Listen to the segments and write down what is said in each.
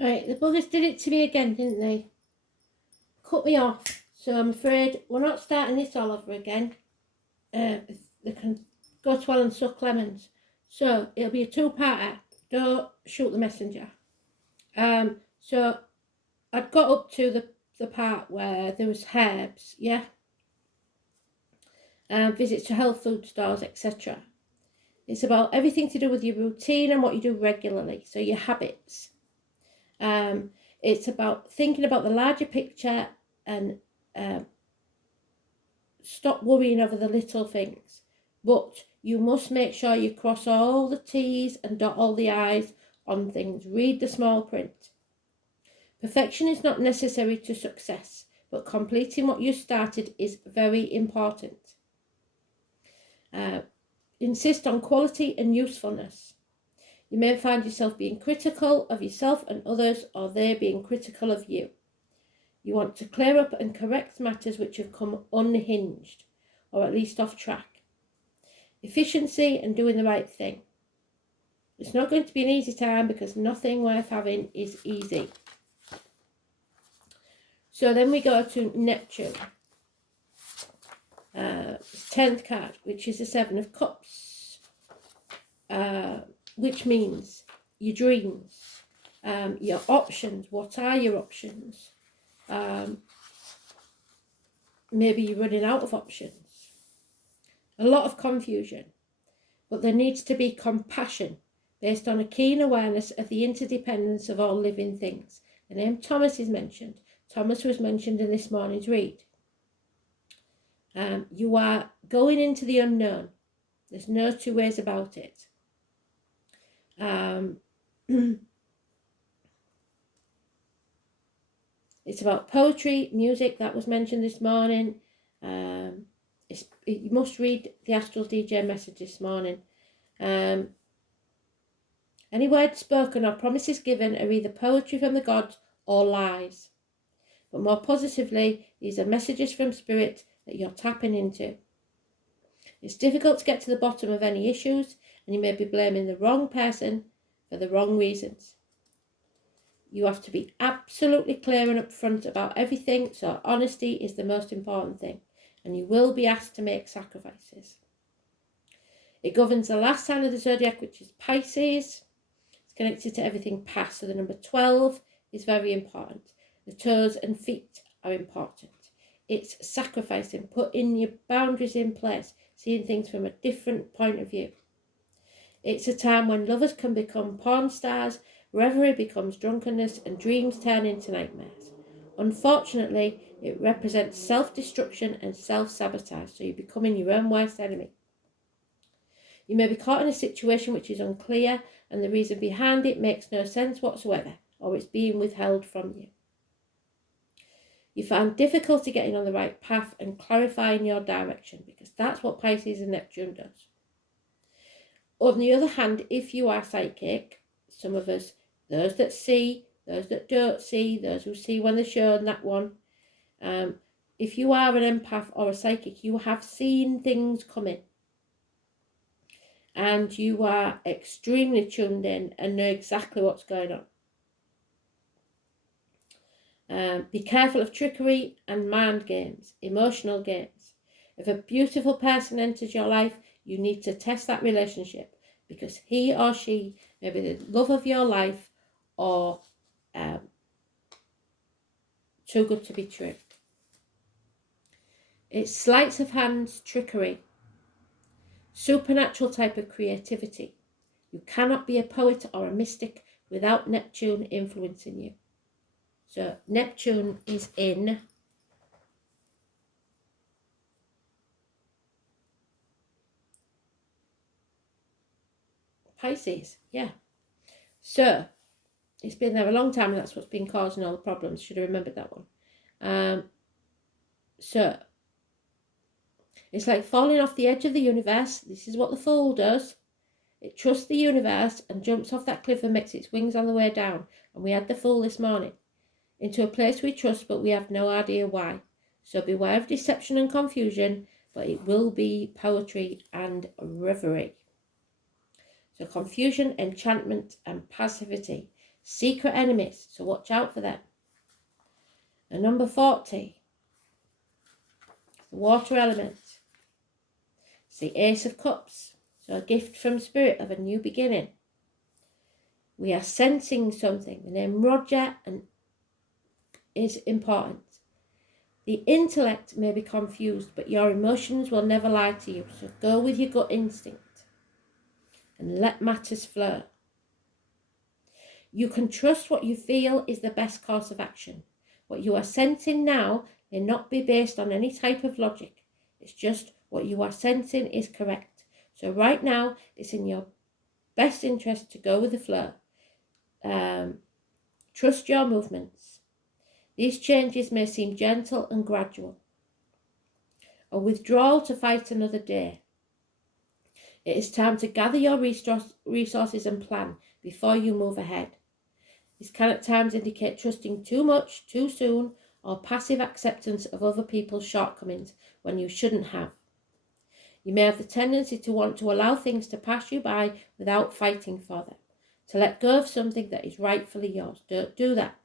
Right, the buggers did it to me again, didn't they? Cut me off. So I'm afraid we're not starting this all over again. They can go to hell and suck lemons. So it'll be a two-parter. Don't shoot the messenger. So I'd got up to the part where there was herbs, yeah? Visits to health food stores, etc. It's about everything to do with your routine and what you do regularly, so your habits. It's about thinking about the larger picture and stop worrying over the little things. But you must make sure you cross all the T's and dot all the I's on things. Read the small print. Perfection is not necessary to success, but completing what you started is very important. Insist on quality and usefulness. You may find yourself being critical of yourself and others, or they being critical of you. You want to clear up and correct matters which have come unhinged, or at least off track. Efficiency and doing the right thing. It's not going to be an easy time because nothing worth having is easy. So then we go to Neptune. 10th card, which is the 7 of Cups, which means your dreams, your options. What are your options? Maybe you're running out of options. A lot of confusion, but there needs to be compassion based on a keen awareness of the interdependence of all living things. The name Thomas is mentioned. Thomas was mentioned in this morning's read. You are going into the unknown. There's no two ways about it. It's about poetry, music, that was mentioned this morning. You must read the Astral DJ message this morning. Any words spoken or promises given are either poetry from the gods or lies. But more positively, these are messages from spirit that you're tapping into. It's difficult to get to the bottom of any issues, and you may be blaming the wrong person for the wrong reasons. You have to be absolutely clear and upfront about everything, so honesty is the most important thing, and you will be asked to make sacrifices. It governs the last sign of the zodiac, which is Pisces. It's connected to everything past, so the number 12 is very important. The toes and feet are important. It's sacrificing, putting your boundaries in place, seeing things from a different point of view. It's a time when lovers can become porn stars, reverie becomes drunkenness, and dreams turn into nightmares. Unfortunately, it represents self-destruction and self-sabotage, so you're becoming your own worst enemy. You may be caught in a situation which is unclear, and the reason behind it makes no sense whatsoever, or it's being withheld from you. You find difficulty getting on the right path and clarifying your direction, because that's what Pisces and Neptune does. On the other hand, if you are psychic, some of us, those that see, those that don't see, those who see when they're shown, that one, if you are an empath or a psychic, you have seen things coming. And you are extremely tuned in and know exactly what's going on. Be careful of trickery and mind games, emotional games. If a beautiful person enters your life, you need to test that relationship, because he or she may be the love of your life or too good to be true. It's sleights of hand, trickery, supernatural type of creativity. You cannot be a poet or a mystic without Neptune influencing you. So Neptune is in Pisces, yeah. So it's been there a long time, and that's what's been causing all the problems. Should have remembered that one. So it's like falling off the edge of the universe. This is what the Fool does. It trusts the universe and jumps off that cliff and makes its wings on the way down. And we had the Fool this morning. Into a place we trust, but we have no idea why. So beware of deception and confusion, but it will be poetry and reverie. So confusion, enchantment, and passivity. secret enemies, so watch out for them. And number 40, the water element. It's the Ace of Cups, so a gift from Spirit of a new beginning. We are sensing something. The name Roger is important. The intellect may be confused, but your emotions will never lie to you. So go with your gut instinct and let matters flow. You can trust what you feel is the best course of action. What you are sensing now may not be based on any type of logic. It's just what you are sensing is correct. So right now, it's in your best interest to go with the flow. Trust your movements. These changes may seem gentle and gradual. A withdrawal to fight another day. It is time to gather your resources and plan before you move ahead. These can at times indicate trusting too much, too soon, or passive acceptance of other people's shortcomings when you shouldn't have. You may have the tendency to want to allow things to pass you by without fighting for them, to let go of something that is rightfully yours. Don't do that.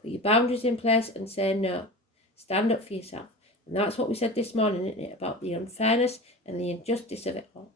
Put your boundaries in place and say no. Stand up for yourself. And that's what we said this morning, isn't it? About the unfairness and the injustice of it all.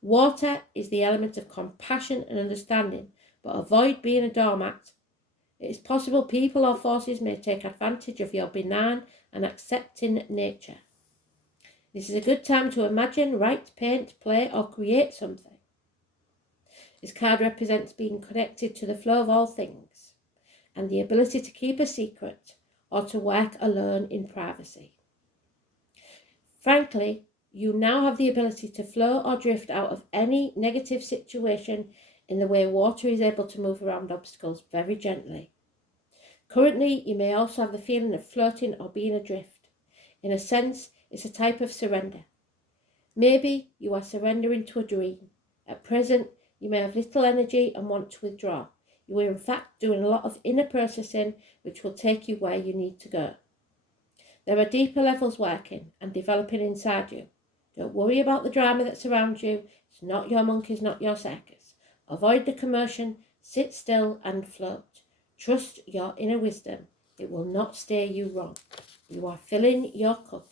Water is the element of compassion and understanding, but avoid being a doormat. It is possible people or forces may take advantage of your benign and accepting nature. This is a good time to imagine, write, paint, play, or create something. This card represents being connected to the flow of all things and the ability to keep a secret or to work alone in privacy. Frankly, you now have the ability to flow or drift out of any negative situation in the way water is able to move around obstacles very gently. Currently, you may also have the feeling of floating or being adrift. In a sense, it's a type of surrender. Maybe you are surrendering to a dream. At present, you may have little energy and want to withdraw. You are in fact doing a lot of inner processing which will take you where you need to go. There are deeper levels working and developing inside you. Don't worry about the drama that surrounds you. It's not your monkeys, not your circus. Avoid the commotion, sit still and float. Trust your inner wisdom. It will not steer you wrong. You are filling your cup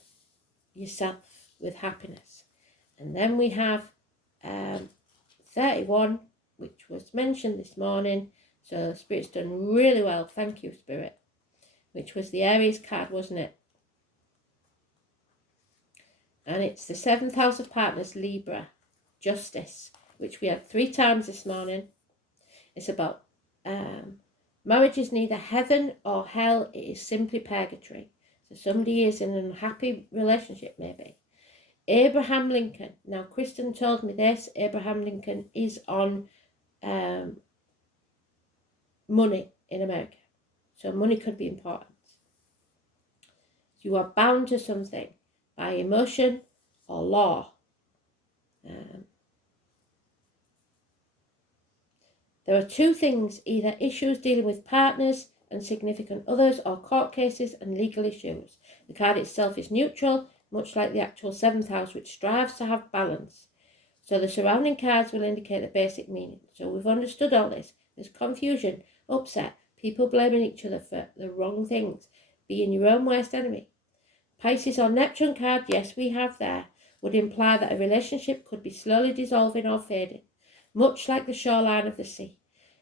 yourself with happiness. And then we have 31, which was mentioned this morning. So Spirit's done really well. Thank you, Spirit. Which was the Aries card, wasn't it? And it's the 7th house of partners, Libra, justice, which we had 3 times this morning. It's about marriage is neither heaven or hell. It is simply purgatory. So somebody is in an unhappy relationship, maybe. Abraham Lincoln. Now, Kristen told me this. Abraham Lincoln is on money in America. So money could be important. You are bound to something by emotion or law. There are 2 things, either issues dealing with partners and significant others or court cases and legal issues. The card itself is neutral, much like the actual 7th house, which strives to have balance. So the surrounding cards will indicate the basic meaning. So we've understood all this. There's confusion, upset, people blaming each other for the wrong things, being your own worst enemy. Pisces or Neptune card, yes, we have there, would imply that a relationship could be slowly dissolving or fading, much like the shoreline of the sea,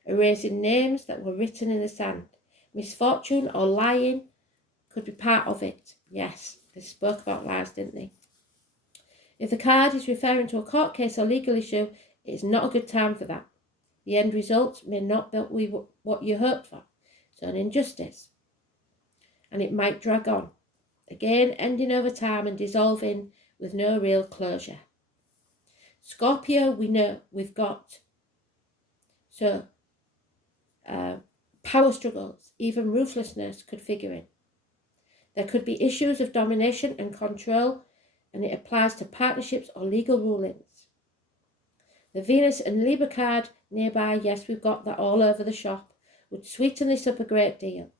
erasing names that were written in the sand. Misfortune or lying could be part of it. Yes, they spoke about lies, didn't they? If the card is referring to a court case or legal issue, it is not a good time for that. The end result may not be what you hoped for. So an injustice. And it might drag on. Again, ending over time and dissolving with no real closure. Scorpio, we know we've got. So, power struggles, even ruthlessness could figure in. There could be issues of domination and control, and it applies to partnerships or legal rulings. The Venus and Libra card nearby, yes, we've got that all over the shop, would sweeten this up a great deal.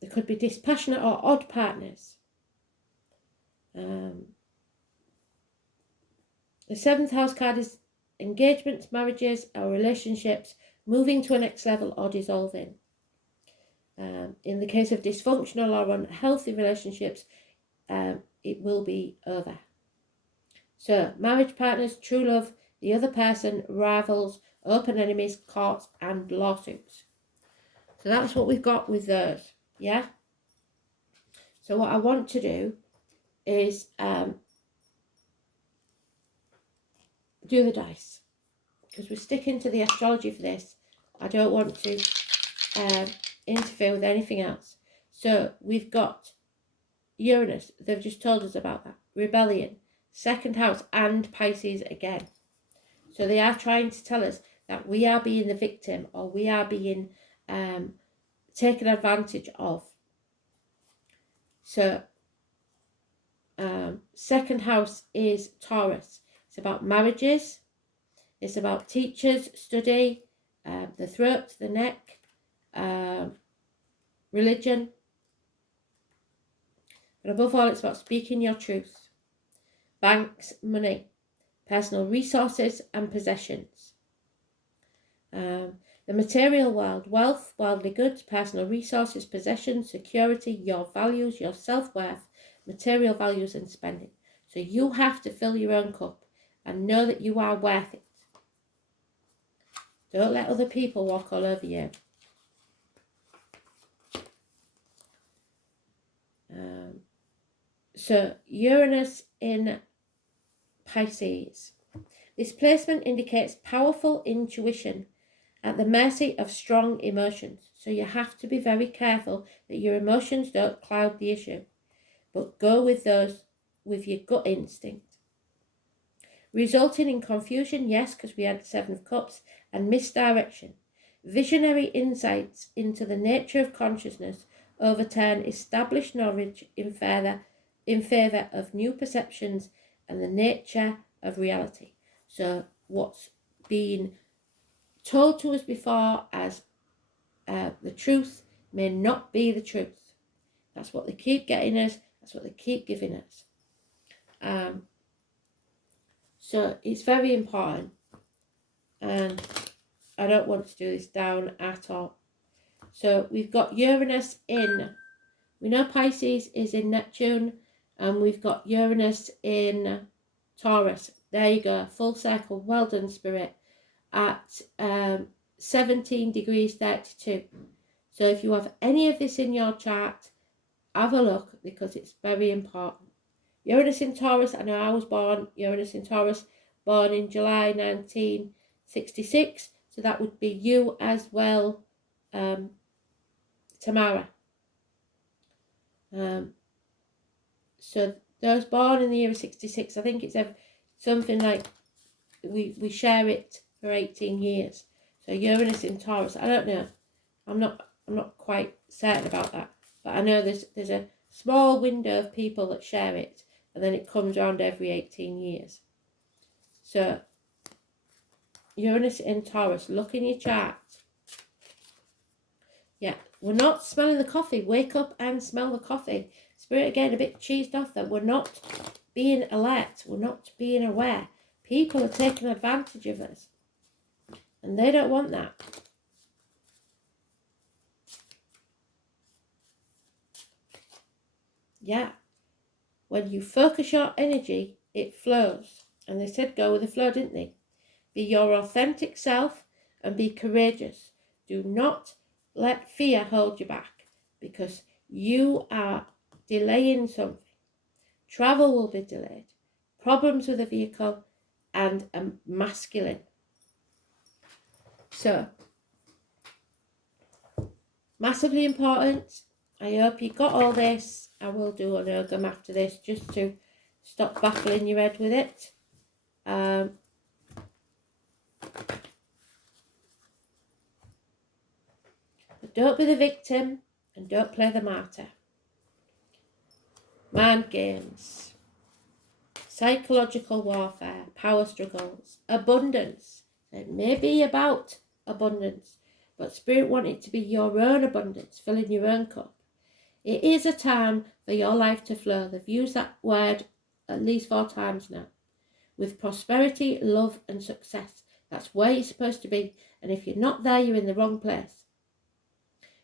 There could be dispassionate or odd partners. The 7th house card is engagements, marriages, or relationships moving to a next level or dissolving. In the case of dysfunctional or unhealthy relationships, it will be over. So, marriage partners, true love, the other person, rivals, open enemies, courts, and lawsuits. So that's what we've got with those, yeah? So what I want to do is do the dice, because we're sticking to the astrology for this. I don't want to interfere with anything else. So we've got Uranus, they've just told us about that. Rebellion, 2nd house, and Pisces again. So they are trying to tell us that we are being the victim, or we are being taken advantage of. So 2nd house is Taurus. It's about marriages. It's about teachers, study, the throat, the neck, religion. But above all, it's about speaking your truth. Banks, money, personal resources and possessions. The material world, wealth, worldly goods, personal resources, possessions, security, your values, your self-worth, material values and spending. So you have to fill your own cup and know that you are worth it. Don't let other people walk all over you. So Uranus in Pisces. This placement indicates powerful intuition at the mercy of strong emotions. So you have to be very careful that your emotions don't cloud the issue, but go with those with your gut instinct. Resulting in confusion, yes, because we had the 7 of Cups, and misdirection. Visionary insights into the nature of consciousness overturn established knowledge in favour of new perceptions and the nature of reality. So what's been told to us before as the truth may not be the truth. That's what they keep getting us. That's what they keep giving us. So it's very important, and I don't want to do this down at all. So we've got Uranus in, we know Pisces is in Neptune, and we've got Uranus in Taurus. There you go, full circle. Well done, Spirit. At 17 degrees 32. So if you have any of this in your chart, have a look, because it's very important. Uranus in Taurus, I know I was born, Uranus in Taurus, born in July 1966. So that would be you as well, Tamara. So those born in the year of 66, I think it's something like we share it for 18 years. So Uranus in Taurus, I don't know. I'm not quite certain about that. But I know there's a small window of people that share it, and then it comes around every 18 years. So Uranus in Taurus, look in your chart. Yeah, we're not smelling the coffee. Wake up and smell the coffee. Spirit again, a bit cheesed off that we're not being alert. We're not being aware. People are taking advantage of us, and they don't want that. Yeah. When you focus your energy, it flows. And they said go with the flow, didn't they? Be your authentic self and be courageous. Do not let fear hold you back, because you are delaying something. Travel will be delayed. Problems with a vehicle and a masculine. So, massively important. I hope you got all this. I will do an Ogam after this just to stop baffling your head with it. But don't be the victim and don't play the martyr. Mind games, psychological warfare, power struggles, abundance. It may be about abundance, but Spirit wants it to be your own abundance, filling your own cup. It is a time for your life to flow. They've used that word at least 4 times now. with prosperity, love and success. That's where you're supposed to be. And if you're not there, you're in the wrong place.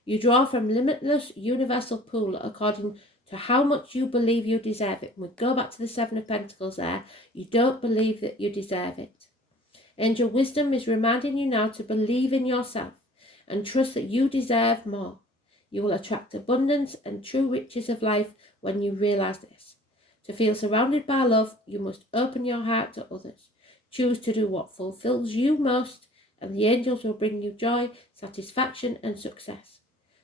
You draw from limitless universal pool according to how much you believe you deserve it. And we go back to the Seven of Pentacles there. You don't believe that you deserve it. Angel wisdom is reminding you now to believe in yourself and trust that you deserve more. You will attract abundance and true riches of life when you realize this. To feel surrounded by love, you must open your heart to others. Choose to do what fulfills you most, and the angels will bring you joy, satisfaction, and success.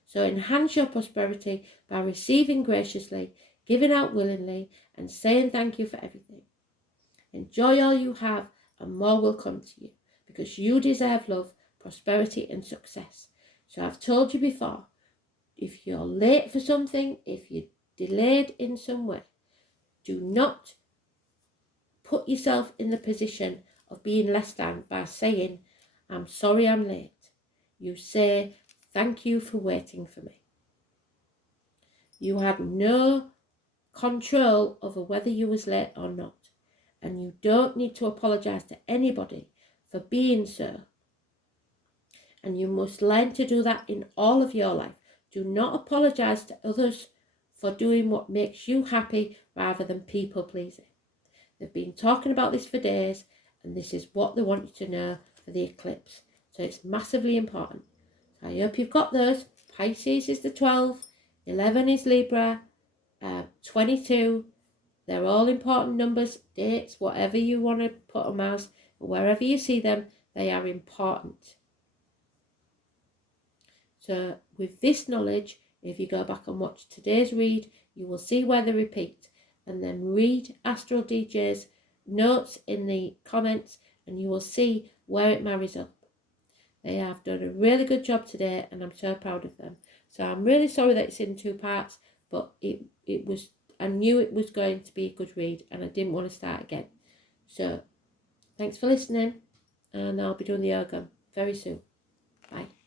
So enhance your prosperity by receiving graciously, giving out willingly, and saying thank you for everything. Enjoy all you have, and more will come to you, because you deserve love, prosperity, and success. So I've told you before, if you're late for something, if you're delayed in some way, do not put yourself in the position of being less than by saying, I'm sorry I'm late. You say, thank you for waiting for me. You had no control over whether you was late or not. And you don't need to apologise to anybody for being so. And you must learn to do that in all of your life. Do not apologise to others for doing what makes you happy rather than people pleasing. They've been talking about this for days, and this is what they want you to know for the eclipse. So it's massively important. So I hope you've got those. Pisces is the 12, 11 is Libra, 22. They're all important numbers, dates, whatever you want to put them as. Wherever you see them, they are important. So with this knowledge, if you go back and watch today's read, you will see where they repeat. And then read Astro DJ's notes in the comments and you will see where it marries up. They have done a really good job today and I'm so proud of them. So I'm really sorry that it's in 2 parts, but it was, I knew it was going to be a good read and I didn't want to start again. So thanks for listening and I'll be doing the yoga very soon. Bye.